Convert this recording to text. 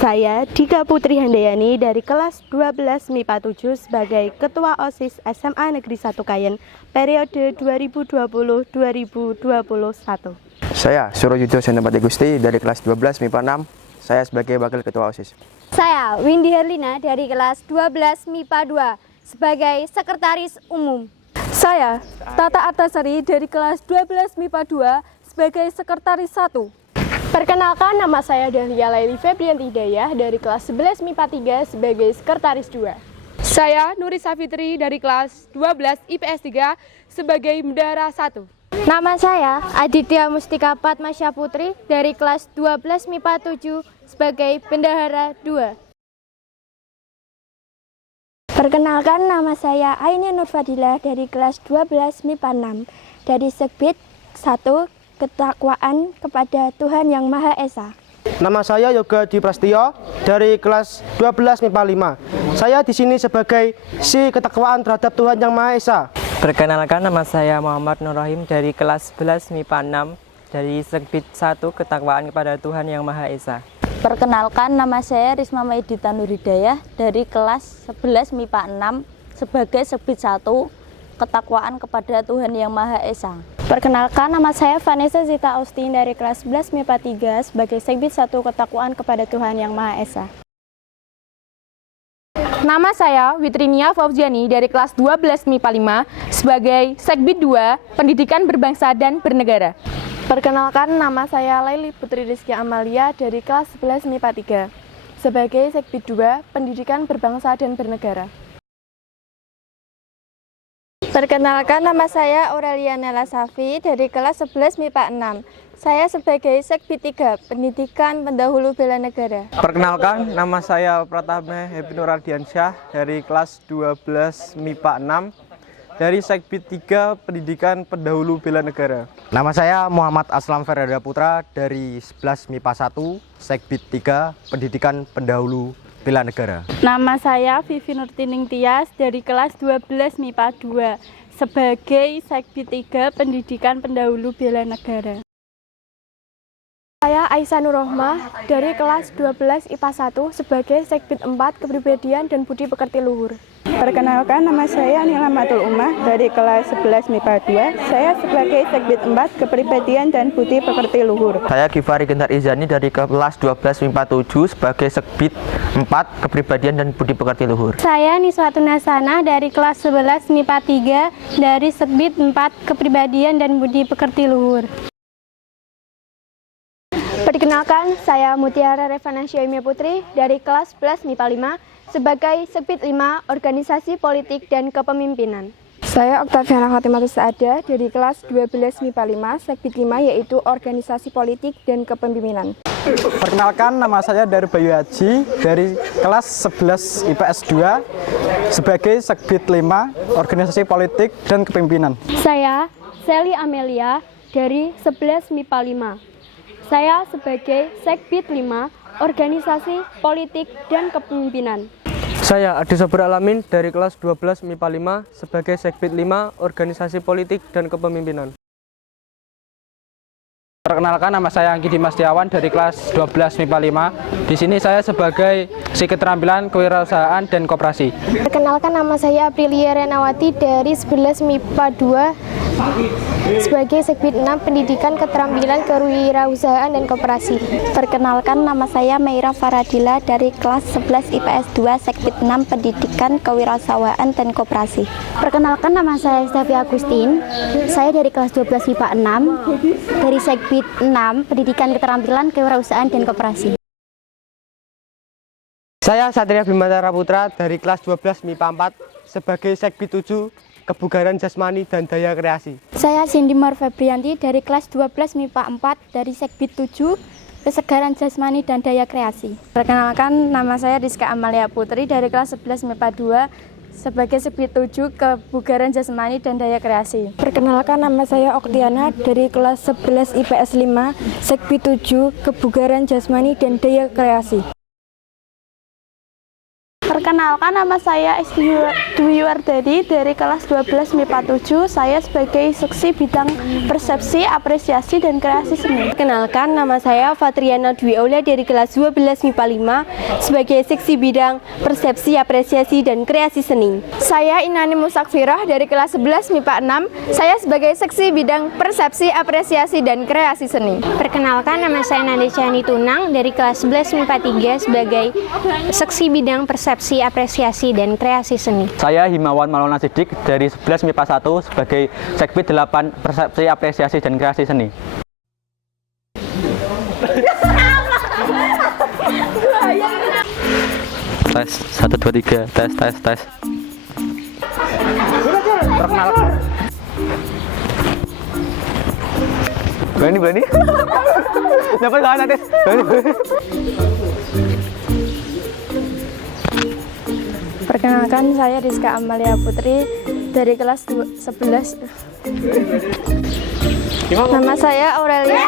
Saya Dika Putri Handayani dari kelas 12 MIPA 7 sebagai Ketua OSIS SMA Negeri 1 Kayen periode 2020-2021. Saya Suroyudo Senopati Gusti dari kelas 12 MIPA 6. Saya sebagai Wakil Ketua OSIS. Saya Windy Herlina dari kelas 12 MIPA 2 sebagai Sekretaris Umum. Saya Tata Artasari dari kelas 12 MIPA 2 sebagai Sekretaris 1. Perkenalkan, nama saya Dahlia Laili Febrianti Hidayah dari kelas 11 MIPA 3 sebagai Sekretaris 2. Saya Nuri Safitri dari kelas 12 IPS 3 sebagai Bendahara 1. Nama saya Aditya Mustika Padmasya Putri dari kelas 12 MIPA 7 sebagai Bendahara 2. Perkenalkan, nama saya Aini Nurfadilah dari kelas 12 MIPA 6 dari Segbit 1 Ketakwaan kepada Tuhan Yang Maha Esa. Nama saya Yoga Dwi Prasetyo dari kelas 12 MIPA 5. Saya di sini sebagai si ketakwaan terhadap Tuhan Yang Maha Esa. Perkenalkan, nama saya Muhammad Nur Rahim dari kelas 11 MIPA 6 dari Segbit 1 Ketakwaan kepada Tuhan Yang Maha Esa. Perkenalkan, nama saya Risma Maidita Nuridayah dari kelas 11 MIPA 6 sebagai Segbit 1 Ketakwaan kepada Tuhan Yang Maha Esa. Perkenalkan, nama saya Vanessa Zita Austin dari kelas 11 MIPA 3 sebagai Segbit 1 Ketakwaan kepada Tuhan Yang Maha Esa. Nama saya Witrinia Fauziani dari kelas 12 MIPA 5 sebagai Segbit 2 Pendidikan Berbangsa dan Bernegara. Perkenalkan, nama saya Laili Putri Rizky Amalia dari kelas 11 MIPA 3 sebagai Segbit 2 Pendidikan Berbangsa dan Bernegara. Perkenalkan, nama saya Aurelia Nela Safi dari kelas 11 MIPA 6. Saya sebagai Segbit 3 Pendidikan Pendahulu Bela Negara. Perkenalkan, nama saya Pratama Happy Nur Ardiansyah dari kelas 12 MIPA 6 dari Segbit 3 Pendidikan Pendahulu Bela Negara. Nama saya Muhammad Aslam Ferada Putra dari 11 MIPA 1 Segbit 3 Pendidikan Pendahulu Bela Negara. Nama saya Vivi Nurtining Tias dari kelas 12 MIPA 2 sebagai Segbit 3 Pendidikan Pendahulu Bela Negara. Saya Aisyah Nurrohmah dari kelas 12 IPA 1 sebagai Segbit 4 Kepribadian dan Budi Pekerti Luhur. Perkenalkan, nama saya Nila Matul Umah dari kelas 11 MIPA 2. Saya sebagai Segbit 4 Kepribadian dan Budi Pekerti Luhur. Saya Gifari Gentar Izani dari kelas 12 MIPA 7 sebagai Segbit 4 Kepribadian dan Budi Pekerti Luhur. Saya Niswatun Hasana dari kelas 11 MIPA 3 dari Segbit 4 Kepribadian dan Budi Pekerti Luhur. Perkenalkan, saya Mutiara Revanasya Imia Putri dari kelas 11 MIPA 5 sebagai Segbit 5 Organisasi Politik dan Kepemimpinan. Saya Oktaviana Khotimatus Saada dari kelas 12 MIPA 5 Segbit 5 yaitu Organisasi Politik dan Kepemimpinan. Perkenalkan, nama saya Darbayu Haji dari kelas 11 IPS 2 sebagai Segbit 5 Organisasi Politik dan Kepemimpinan. Saya Sally Amelia dari 11 MIPA 5. Saya sebagai Segbit 5 Organisasi Politik dan Kepemimpinan. Saya Adi Sabur Alamin dari kelas 12 MIPA 5 sebagai Segbit 5 Organisasi Politik dan Kepemimpinan. Perkenalkan, nama saya Anggi Dimas Setiawan dari kelas 12 MIPA 5. Di sini saya sebagai si keterampilan kewirausahaan dan koperasi. Perkenalkan, nama saya Aprilia Renawati dari 11 MIPA 2 sebagai Segbit 6 Pendidikan Keterampilan Kewirausahaan dan Koperasi. Perkenalkan, nama saya Meira Faradila dari kelas 11 IPS 2 Segbit 6 Pendidikan Kewirausahaan dan Koperasi. Perkenalkan, nama saya Stevi Agustin. Saya dari kelas 12 MIPA 6 dari Segbit 6 Pendidikan Keterampilan Kewirausahaan dan Koperasi. Saya Satria Bimantara Putra dari kelas 12 MIPA 4 sebagai Segbit 7 Kebugaran Jasmani dan Daya Kreasi. Saya Cindy Mar Febrianti dari kelas 12 MIPA 4 dari Segbit 7 Kesegaran Jasmani dan Daya Kreasi. Perkenalkan, nama saya Rizka Amalia Putri dari kelas 11 MIPA 2 sebagai Segbit 7 Kebugaran Jasmani dan Daya Kreasi. Perkenalkan, nama saya Oktiana dari kelas 11 IPS 5 Segbit 7 Kebugaran Jasmani dan Daya Kreasi. Perkenalkan, nama saya Dwi Wardani dari kelas 12 MIPA 7. Saya sebagai seksi bidang persepsi, apresiasi, dan kreasi seni. Perkenalkan, nama saya Fatriana Dwi Aulia dari kelas 12 MIPA 5 sebagai seksi bidang persepsi, apresiasi, dan kreasi seni. Saya Inani Musakfirah dari kelas 11 MIPA 6. Saya sebagai seksi bidang persepsi, apresiasi, dan kreasi seni. Perkenalkan, nama saya Nadeshani Tunang dari kelas 11 MIPA 3 sebagai seksi bidang persepsi, apresiasi, dan kreasi seni. Saya Himawan Maulana Sidik dari 11 MIPA 1 sebagai Sekbid 8 persepsi, apresiasi, dan kreasi seni. Tes 1 2 3 tes. Perkenalkan. Berani. Dapat enggak tes? Berani. Perkenalkan, saya Rizka Amalia Putri dari kelas 11. Nama saya Aurelia.